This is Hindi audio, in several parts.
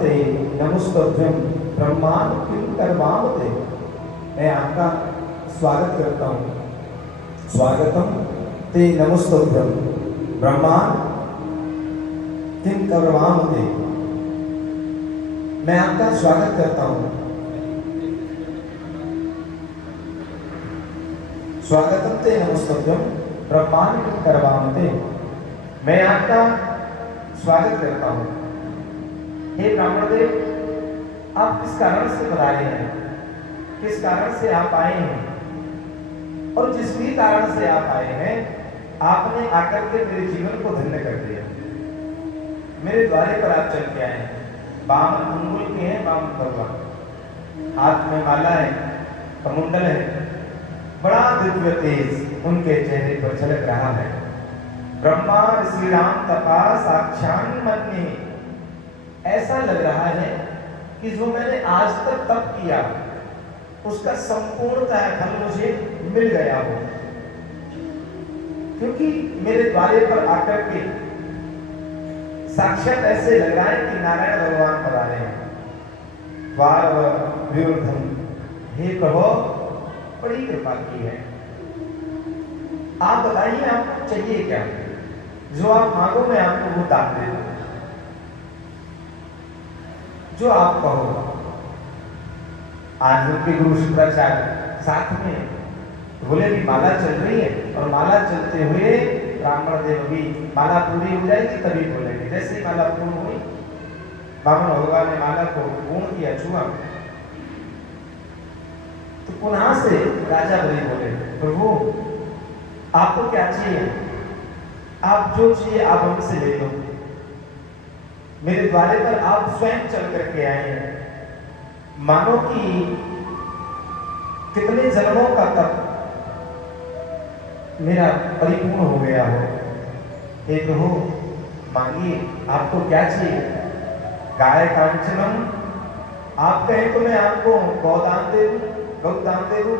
ते नमस्तभ्यं ब्रह्मांड किं कर्मावते। मैं आपका स्वागत करता हूँ। स्वागतम ते नमस्तभ्यं ब्रह्मांड किं कर्मावते। मैं आपका स्वागत करता हूँ। स्वागतम ते नमस्तभ्यं ब्रह्मांड किं कर्मावते। मैं आपका स्वागत करता हूँ। हे ब्राह्मणदेव, आप किस कारण से पधारे हैं, किस कारण से आप आए हैं, और जिस भी कारण से आप आए हैं, आपने आकर के मेरे जीवन को धन्य कर दिया। मेरे द्वारे पर आप चल के आए हैं। बामन अंगुल के हैं बामन भगवान, हाथ में माला है, कमुंडल है, बड़ा दिव्य तेज उनके चेहरे पर झलक रहा है। ब्रह्मा श्री राम तपा साक्षान मन में, ऐसा लग रहा है कि जो मैंने आज तक तप किया उसका संपूर्णतः फल मुझे मिल गया हो, क्योंकि मेरे द्वारे पर आकर के साक्षात ऐसे लग रहा है कि नारायण भगवान पधारे हैं। हे प्रभु, बड़ी कृपा की है। आप बताइए आपको चाहिए क्या, जो आप मांगो मैं आपको वो दान दे दूं। जो आप कहो। आज उनके गुरु शुक्राचार्य साथ में बोले भी माला चल रही है, और माला चलते हुए ब्राह्मण देव भी माला पूरी हो जाएगी तभी बोलेंगे। जैसे ही माला पूर्ण हुई, ब्राह्मण भगवान ने माला को पूर्ण किया, छुआ, तो पुनः से राजा बलि बोले, प्रभु आपको क्या चाहिए, आप जो चाहिए आप हमसे ले लो। मेरे द्वारे पर आप स्वयं चल करके आए हैं, मानो कि कितने जन्मों का तप मेरा परिपूर्ण हो गया हो। हे प्रभु, मांगिए आपको क्या चाहिए। गाय कांचनम, आप कहें तो मैं आपको गौदान दे दूं, गौदान दे दूं।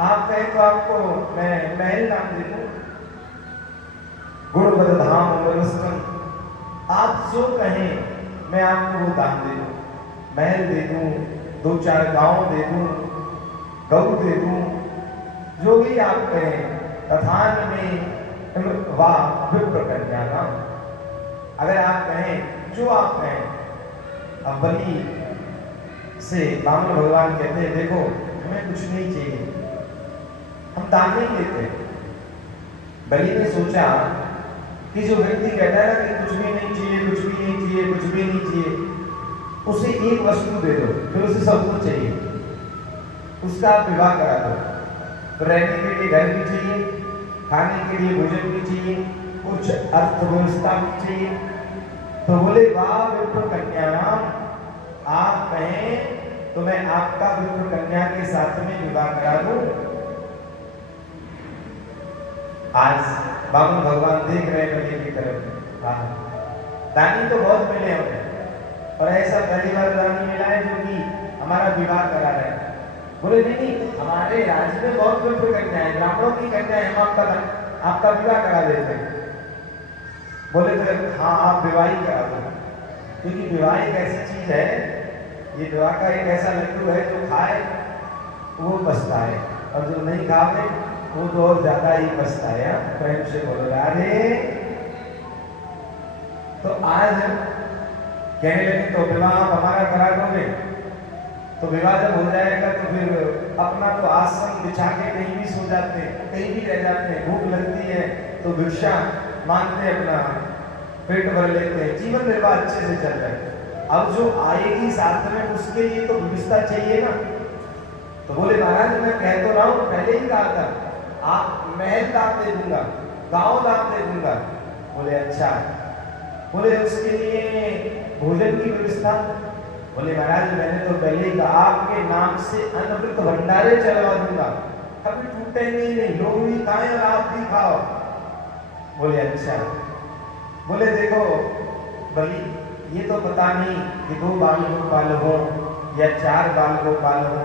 आप कहें तो आपको मैं महल दान दे दूं। गुणवद धाम वनस्थम, आप जो कहें मैं आपको वो दान दे दूं। महल दे दूं, 2-4 गांव दे दूं, गौ दे दूं, जो भी आप कहें। तथान में वाह विप्र कन्या नाम, अगर आप कहें, जो आप कहें। अब बलि से ब्राह्मण भगवान कहते हैं, देखो हमें कुछ नहीं चाहिए, हम दान नहीं लेते। बलि ने सोचा कि जो व्यक्ति कहता है ना कि कुछ भी नहीं चाहिए, कुछ भी नहीं चाहिए, कुछ भी नहीं चाहिए, उसे एक वस्तु दे दो, फिर उसे सब कुछ चाहिए। उसका आप विवाह करा दो, तो रहने के लिए घर भी चाहिए, खाने के लिए भोजन भी चाहिए, कुछ अर्थव्यवस्था भी चाहिए। तो बोले, वाह विप्र कन्या नाम, आप कहें तो मैं आपका विप्र कन्या के साथ में विवाह करा दूं। आज बामन भगवान देख रहे हैं बलि की तरफ। दानी तो बहुत मिले हमें, और ऐसा पहली बार दानी मिला है जो कि हमारा विवाह करा रहे हैं। बोले नहीं, हमारे राज्य में बहुत विप्र कन्या है, ब्राह्मणों की कन्या है, हम आपका विवाह करा देते हैं। बोले तो हाँ, आप विवाह ही करा दो, क्योंकि विवाह एक ऐसी चीज है, ये विवाह का एक ऐसा लड्डू है, जो खाए वो बचता है, और जो नहीं खावे वो तो और ज्यादा ही बचता है। प्रेम से बोलो राधे। तो आज कहने लगे, तो विवाह आप हमारा करा दोगे। तो विवाह जब हो जाएगा तो फिर अपना तो आसन बिछा के कहीं भी सो जाते हैं, कहीं भी रह जाते हैं, भूख लगती है तो भिक्षा मांगते, अपना पेट भर लेते हैं, जीवन निर्वाह अच्छे से चल रहा है। अब जो आएगी साथ में, उसके लिए तो व्यवस्था चाहिए ना। तो बोले, महाराज मैं कह तो रहा हूं, पहले ही कहा था, आप महल दान दे दूंगा, गांव दान दे दूंगा। बोले अच्छा। बोले उसके लिए भोजन की व्यवस्था। बोले महाराज मैंने तो पहले ही कहा, आपके नाम से अनवृत भंडारे चलवा दूंगा, कभी टूटेंगे नहीं, लोग भी खाएं और आप भी खाओ। बोले अच्छा। बोले देखो बलि, ये तो पता नहीं कि 2 बाल गोपाल हो या 4 बाल गोपाल हो।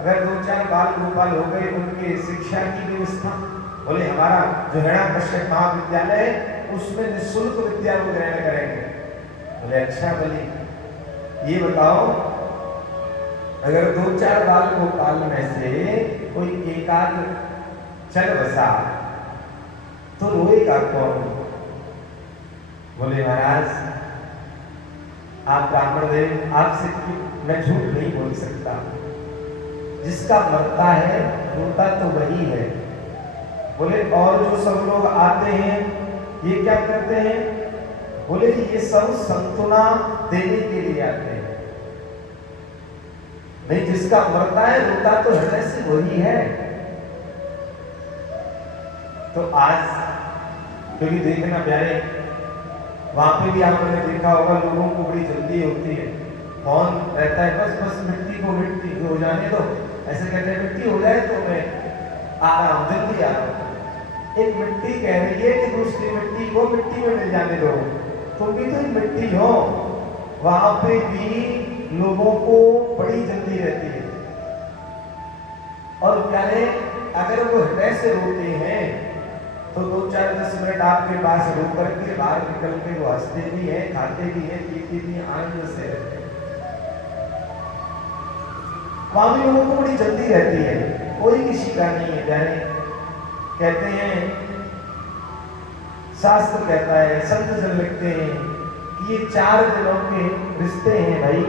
अगर 2-4 बाल गोपाल हो गए, उनके शिक्षा की व्यवस्था। बोले हमारा जो हिरण्यकश्यप महाविद्यालय है, उसमें निःशुल्क विद्या को ग्रहण करेंगे। बोले अच्छा बलि, ये बताओ, अगर 2-4 बाल गोपाल में से कोई एकाध चल बसा तो रोएगा कौन? बोले महाराज आप ब्राह्मण देव, आपसे मैं झूठ नहीं बोल सकता, जिसका मरता है रोता तो वही है। बोले और जो सब लोग आते हैं ये क्या करते हैं? बोले ये सब संतुना देने के लिए आते हैं। नहीं, जिसका मरता है रोता तो हृदय से वही है। तो आज क्योंकि देखना प्यारे, वहां पे भी आपने देखा होगा लोगों को बड़ी जल्दी होती है, कौन रहता है बस बस मिट्टी को मिट्टी हो जाने दो, ऐसे कहते हैं मिट्टी हो जाए तो मैं आ रहा हूं, जल्दी आ रहा हूं। एक मिट्टी कह रही है कि दूसरी मिट्टी वो मिट्टी में मिल जाने दो, तुम भी तो मिट्टी हो। वहां पे भी लोगों को बड़ी जल्दी रहती है। और प्यारे अगर वो हृदय से रोते हैं तो 2-4-10 मिनट आपके पास रो करके बाहर निकल के वो हंसते भी हैं, खाते भी हैं, पीते भी हैं, आनंद से रहते हैं। वहां भी लोगों को बड़ी जल्दी रहती है, कोई किसी का नहीं है प्यारे। कहते हैं, शास्त्र कहता है, संत जन लिखते हैं कि ये 4 दिनों के रिश्ते हैं भाई,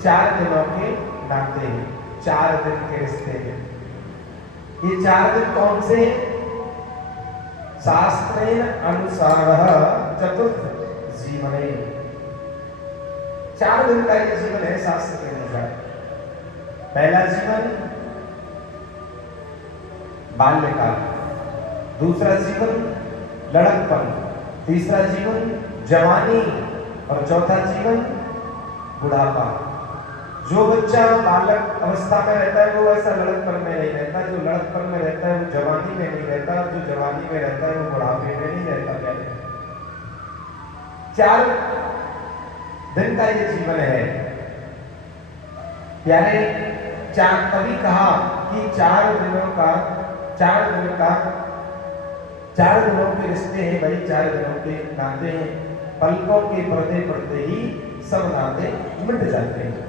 4 दिनों के नाते हैं, 4 दिन के रिश्ते हैं। ये 4 दिन कौन से हैं? शास्त्रेण अनुसारः चतुर्थ जीवने। 4 दिन का ये जीवन है शास्त्र के अनुसार। पहला जीवन बाल्यकाल, दूसरा जीवन लड़कपन, तीसरा जीवन जवानी और चौथा जीवन बुढ़ापा। जो बच्चा बालक अवस्था में रहता है वो ऐसा लड़कपन में नहीं रहता, जो लड़कपन में रहता है वो जवानी में नहीं रहता, और जो जवानी में रहता है वो बुढ़ापे में नहीं रहता। प्यारे 4 दिन का ये जीवन है प्यारे। कभी कहा कि 4 दिनों का 4 दिनों के रिश्ते हैं भाई, 4 दिनों के नाते हैं। पलकों के पर्दे पड़ते ही सब नाते मिट जाते हैं।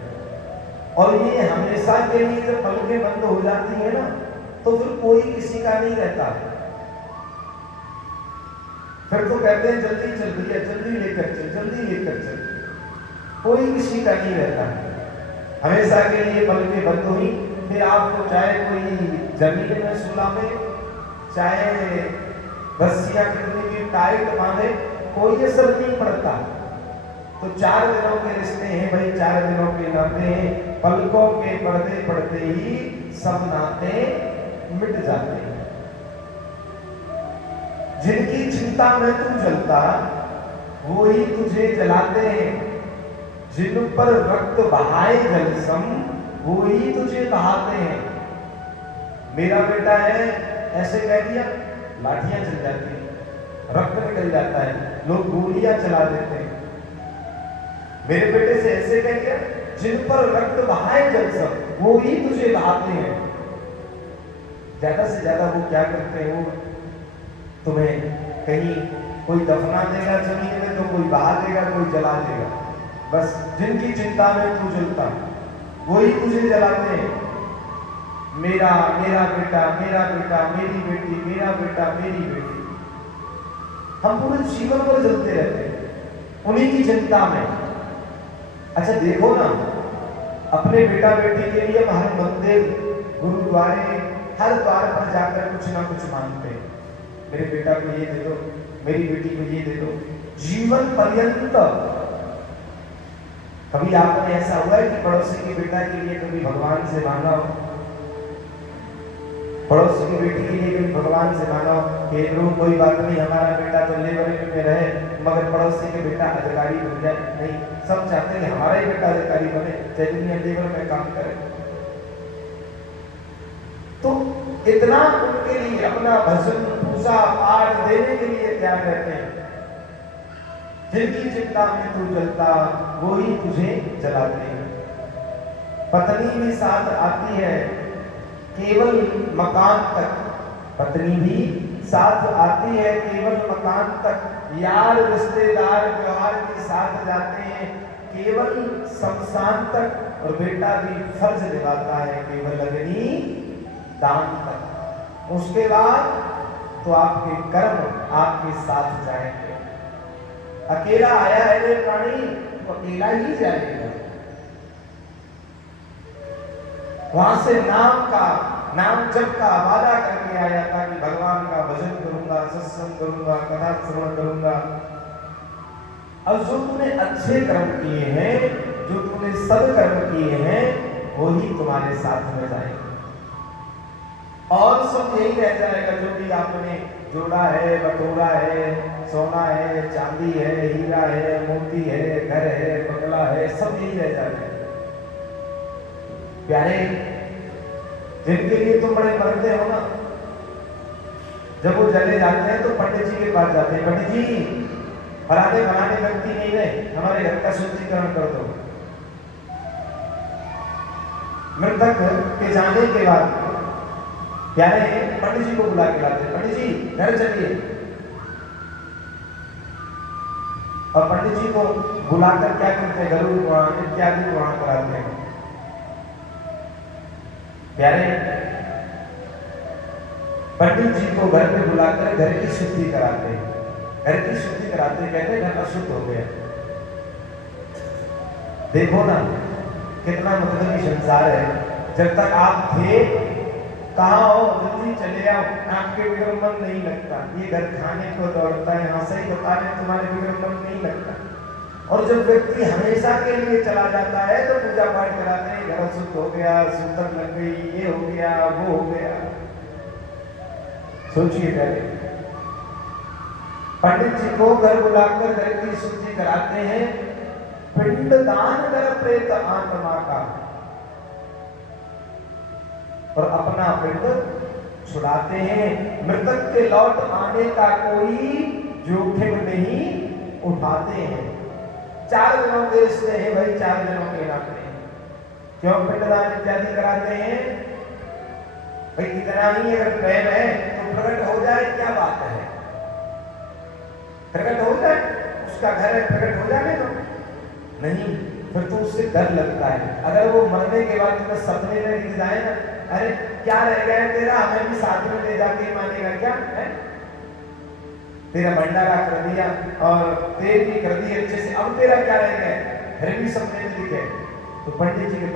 और ये हमेशा के लिए जब पलकें बंद हो जाती है ना तो फिर कोई किसी का नहीं रहता। फिर तो कहते हैं जल्दी चल भैया, जल्दी लेकर चल, जल्दी लेकर चल, कोई किसी का नहीं रहता। हमेशा के लिए पलकें बंद हुई, फिर आपको चाहे कोई जमीन में सुलावे, चाहे रस्सियां कितनी भी टाइट बांधे, कोई असर नहीं पड़ता। तो 4 दिनों के रिश्ते हैं भाई, 4 दिनों के नाते हैं। पलकों के पर्दे पड़ते ही सब नाते मिट जाते हैं। जिनकी चिंता में तू जलता वो ही तुझे जलाते हैं, जिन पर रक्त बहाए जलसम वो ही तुझे बहाते हैं। मेरा बेटा है ऐसे कह दिया, लाठियां चल जाती है, रक्त निकल जाता है, लोग गोलियां चला देते हैं। मेरे बेटे से ऐसे कह दिया, जिन पर रक्त बहाए जलसम वो ही तुझे बहाते हैं। ज्यादा से ज्यादा वो क्या करते हैं, वो तुम्हें कहीं कोई दफना देगा जमीन में तो कोई बहा देगा, कोई जला देगा। बस जिनकी चिंता में तू जलता वही तुझे जलाते हैं। मेरा बेटा, मेरा बेटा, मेरी बेटी, मेरा बेटा, मेरी बेटी। हम पूरे जीवन भर जलते रहते हैं उन्हीं की चिंता में। अच्छा देखो ना, अपने बेटा बेटी के लिए हर मंदिर, गुरुद्वारे, हर द्वार पर जाकर कुछ ना कुछ मांगते हैं। मेरे बेटा को ये दे दो, मेरी बेटी को ये दे दो, जीवन पर्यंत। कभी आपने ऐसा हुआ है कि पड़ोसी के बेटा के लिए कभी भगवान से मांगा हो? पड़ोसी की बेटी के लिए कभी भगवान से मांगा हो कि कोई बात नहीं, हमारा बेटा तो लेबर में रहे मगर पड़ोसी के बेटा अधिकारी बन जाए? नहीं, सब चाहते हैं हमारा ही बेटा अधिकारी बने, चाहे दुनिया लेबर में काम करे। तो इतना उनके लिए अपना भजन पूजा पाठ देने के लिए तैयार रहते हैं। जिनकी चिंता में तू जलता वो ही तुझे जलाते हैं। पत्नी भी साथ आती है केवल मकान तक, पत्नी भी साथ आती है केवल मकान तक। यार रिश्तेदार व्यवहार के साथ जाते हैं केवल शमशान तक और बेटा भी फर्ज निभाता है केवल अग्नि दान तक। उसके बाद तो आपके कर्म आपके साथ जाएंगे। अकेला आया है ये प्राणी तो अकेला ही जाएगा। वहां से नाम जप का वादा करके आया था कि भगवान का भजन करूंगा, सत्संग करूंगा, कथा श्रवण करूंगा। अब जो तूने अच्छे कर्म किए हैं, जो तूने सदकर्म किए हैं, वही तुम्हारे साथ में जाएंगे और सब यही रह जाएगा। जो भी आपने जोड़ा है, बटोरा है, सोना है, चांदी है, हीरा है, मोती है, घर है, बंगला है, सब यही रह जाएगा। प्यारे, जिनके लिए तुम बड़े मरते हो ना, जब वो चले जाते हैं तो पंडित जी के पास जाते हैं, पंडित जी फलाने व्यक्ति नहीं रहे, हमारे घर का शुद्धिकरण कर दो। मृतक के जाने के बाद प्यारे पंडित जी को बुला के लाते, पंडित जी घर चलिए। और पंडित जी को बुलाकर क्या करते हैं, गरुड़ पुराण इत्यादि पुराण कराते हैं। प्यारे पंडित जी को घर में बुलाकर घर की शुद्धि कराते हैं, घर की शुद्धि कराते हैं, कहते हैं घर अशुद्ध हो गया। देखो ना कितना मतलब संसार है। जब तक आप थे कहाँ हो, जल्दी चले आओ, आपके बिगड़ मन नहीं लगता। ये घर खाने को दौड़ता है, यहाँ से ही बताने तुम्हारे बिगड़ मन नहीं लगता। और जब व्यक्ति हमेशा के लिए चला जाता है तो पूजा पाठ कराते हैं, घर अशुद्ध हो गया, सूतक लग गई, ये हो गया, वो हो गया। सोचिए पहले पंडित जी को घर बुलाकर घर की शुद्धि कराते हैं, पिंड दान कर प्रेत आत्मा का, और अपना पिंड छुड़ाते हैं। मृतक के लौट आने का कोई जोखिम नहीं उठाते हैं। 4 दिनों के इसलिए है भाई, 4 दिनों के नाते क्यों पिंडदान इत्यादि कराते हैं भाई? इतना ही अगर प्रेम है तो प्रकट हो जाए, क्या बात है, प्रकट हो जाए, उसका घर है, प्रकट हो जाने दो। नहीं, फिर तो उससे डर लगता है। अगर वो मरने के बाद तुम्हें सपने में दिख जाए ना, अरे क्या रह गया तेरा, हमें भी साथ में ले जाके मानेगा क्या है? तेरा भंडारा कर दिया और तेल भी कर दी अच्छे से, अब तेरा क्या रह गया, फिर भी सपने में दिखे। तो पंडित जी के पास